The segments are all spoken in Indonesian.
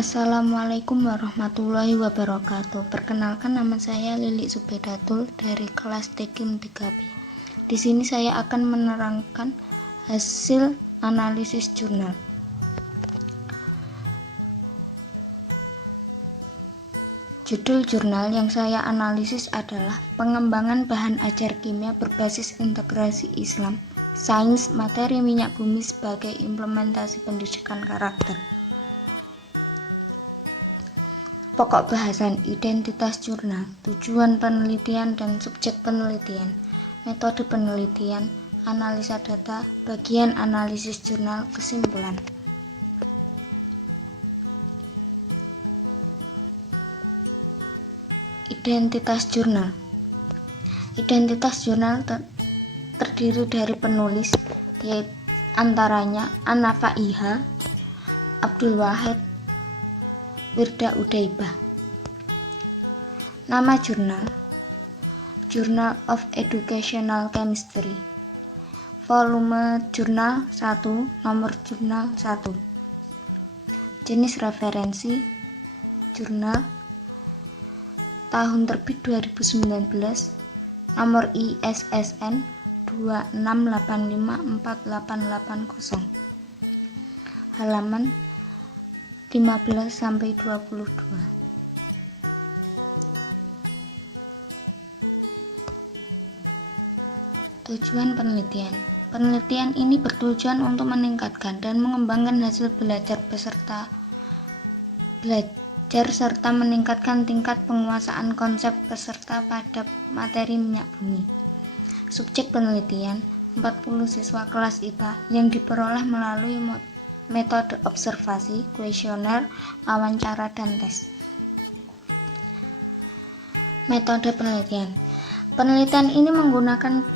Assalamualaikum warahmatullahi wabarakatuh. Perkenalkan, nama saya Lili Subedatul dari kelas Tekim 3B. Di sini saya akan menerangkan hasil analisis jurnal. Judul jurnal yang saya analisis adalah Pengembangan Bahan Ajar Kimia Berbasis Integrasi Islam, Sains Materi Minyak Bumi sebagai Implementasi Pendidikan Karakter. Pokok bahasan: identitas jurnal, tujuan penelitian dan subjek penelitian, metode penelitian, analisa data, bagian analisis jurnal, kesimpulan. Identitas jurnal. Identitas jurnal terdiri dari penulis, yaitu antaranya Ana Faiha, Abdul Wahid, Wirda Udaibah. Nama jurnal: Journal of Educational Chemistry. Volume jurnal 1, nomor jurnal 1. Jenis referensi jurnal, tahun terbit 2019, nomor ISSN 26854880, halaman 15-22. Tujuan penelitian. Penelitian ini bertujuan untuk meningkatkan dan mengembangkan hasil belajar serta meningkatkan tingkat penguasaan konsep peserta pada materi minyak bumi. Subjek penelitian: 40 siswa kelas IPA yang diperoleh melalui metode observasi, kuesioner, wawancara, dan tes. Metode penelitian. Penelitian ini menggunakan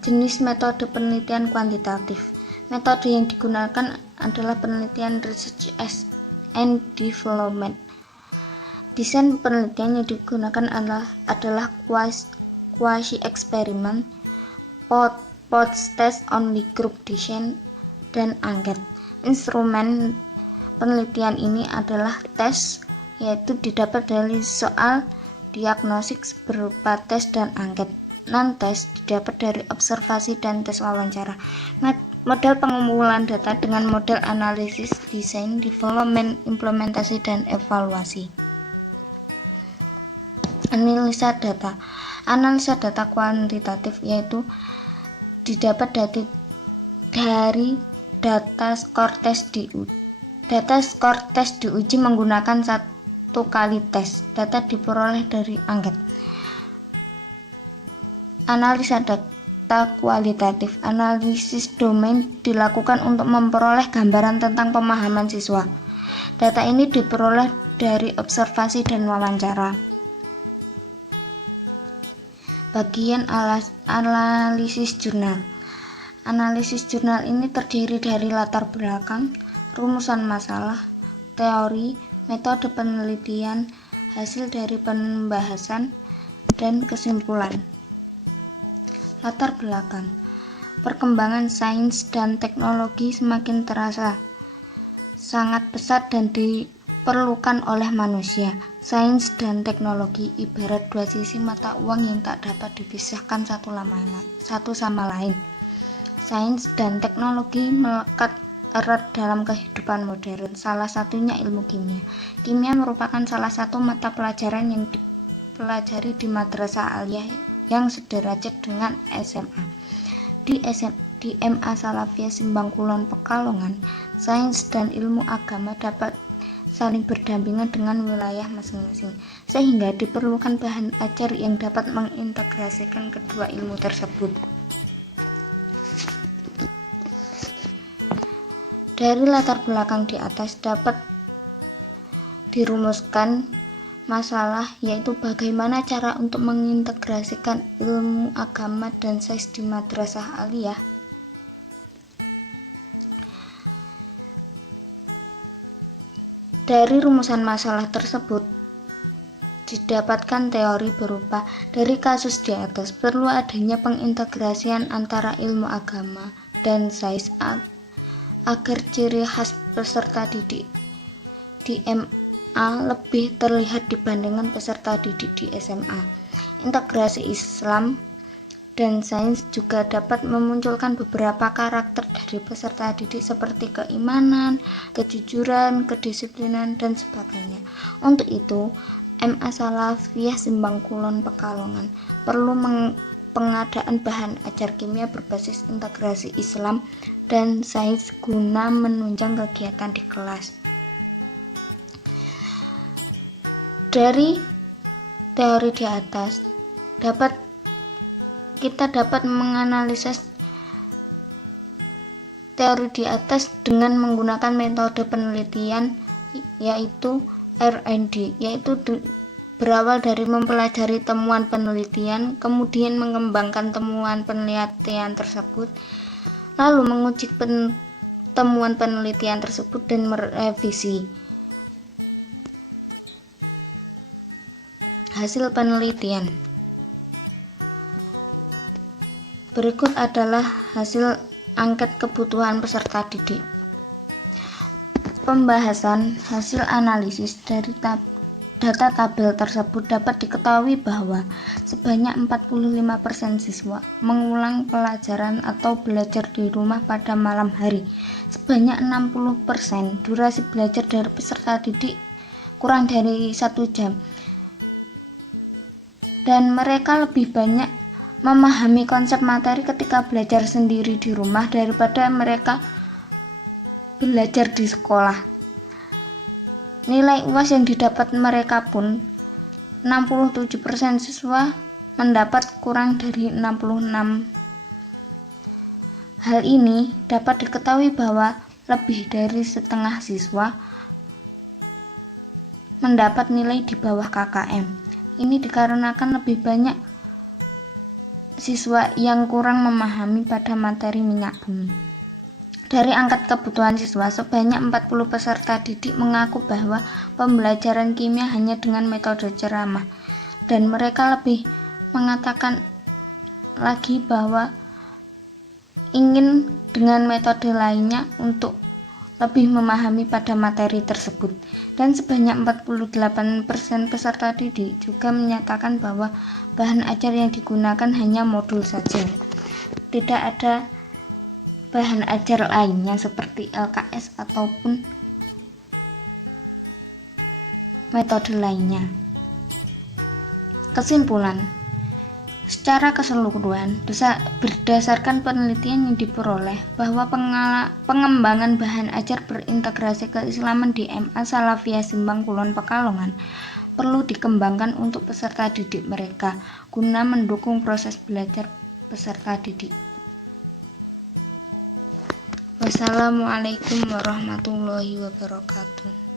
jenis metode penelitian kuantitatif. Metode yang digunakan adalah penelitian research and development. Desain penelitian yang digunakan adalah quasi eksperimen, post test only group design, dan angket. Instrumen penelitian ini adalah tes, yaitu didapat dari soal diagnostik berupa tes dan angket. Non-tes didapat dari observasi dan tes wawancara. Model pengumpulan data dengan model analisis, desain, development, implementasi, dan evaluasi. Analisa data. Analisa data kuantitatif yaitu didapat dari data skor tes diuji menggunakan satu kali tes. Data diperoleh dari angket. Analisa data kualitatif. Analisis domain dilakukan untuk memperoleh gambaran tentang pemahaman siswa. Data ini diperoleh dari observasi dan wawancara. Bagian analisis jurnal. Analisis jurnal ini terdiri dari latar belakang, rumusan masalah, teori, metode penelitian, hasil dari pembahasan, dan kesimpulan. Latar belakang. Perkembangan sains dan teknologi semakin terasa sangat pesat dan diperlukan oleh manusia. Sains dan teknologi ibarat dua sisi mata uang yang tak dapat dipisahkan satu sama lain. Sains dan teknologi melekat erat dalam kehidupan modern, salah satunya ilmu kimia. Kimia merupakan salah satu mata pelajaran yang dipelajari di Madrasah Aliyah yang sederajat dengan SMA. Di MA Salafiyah Simbang Kulon Pekalongan, sains dan ilmu agama dapat saling berdampingan dengan wilayah masing-masing, sehingga diperlukan bahan ajar yang dapat mengintegrasikan kedua ilmu tersebut. Dari latar belakang di atas dapat dirumuskan masalah, yaitu bagaimana cara untuk mengintegrasikan ilmu agama dan sains di Madrasah Aliyah. Dari rumusan masalah tersebut didapatkan teori berupa dari kasus di atas perlu adanya pengintegrasian antara ilmu agama dan sains agar ciri khas peserta didik di SMA lebih terlihat dibandingkan peserta didik di SMA. Integrasi Islam dan sains juga dapat memunculkan beberapa karakter dari peserta didik seperti keimanan, kejujuran, kedisiplinan, dan sebagainya. Untuk itu, MA Salafiyah Simbang Kulon Pekalongan perlu pengadaan bahan ajar kimia berbasis integrasi Islam dan sains guna menunjang kegiatan di kelas. Dari teori di atas, kita dapat menganalisis teori di atas dengan menggunakan metode penelitian yaitu R&D, yaitu berawal dari mempelajari temuan penelitian, kemudian mengembangkan temuan penelitian tersebut, lalu menguji temuan penelitian tersebut dan merevisi hasil penelitian. Berikut adalah hasil angket kebutuhan peserta didik. Pembahasan hasil analisis dari data tabel tersebut dapat diketahui bahwa sebanyak 45% siswa mengulang pelajaran atau belajar di rumah pada malam hari. Sebanyak 60% durasi belajar dari peserta didik kurang dari 1 jam. Dan mereka lebih banyak memahami konsep materi ketika belajar sendiri di rumah daripada mereka belajar di sekolah. Nilai UAS yang didapat mereka pun 67% siswa mendapat kurang dari 66. Hal ini dapat diketahui bahwa lebih dari setengah siswa mendapat nilai di bawah KKM. Ini dikarenakan lebih banyak siswa yang kurang memahami pada materi minyak bumi. Dari angkat kebutuhan siswa, sebanyak 40 peserta didik mengaku bahwa pembelajaran kimia hanya dengan metode ceramah, dan mereka lebih mengatakan lagi bahwa ingin dengan metode lainnya untuk lebih memahami pada materi tersebut. Dan sebanyak 48% peserta didik juga menyatakan bahwa bahan ajar yang digunakan hanya modul saja. Tidak ada bahan ajar lainnya seperti LKS ataupun metode lainnya. Kesimpulan, secara keseluruhan, berdasarkan penelitian yang diperoleh bahwa pengembangan bahan ajar berintegrasi keislaman di MA Salafiyah Simbang Kulon Pekalongan perlu dikembangkan untuk peserta didik mereka guna mendukung proses belajar peserta didik. Wassalamualaikum warahmatullahi wabarakatuh.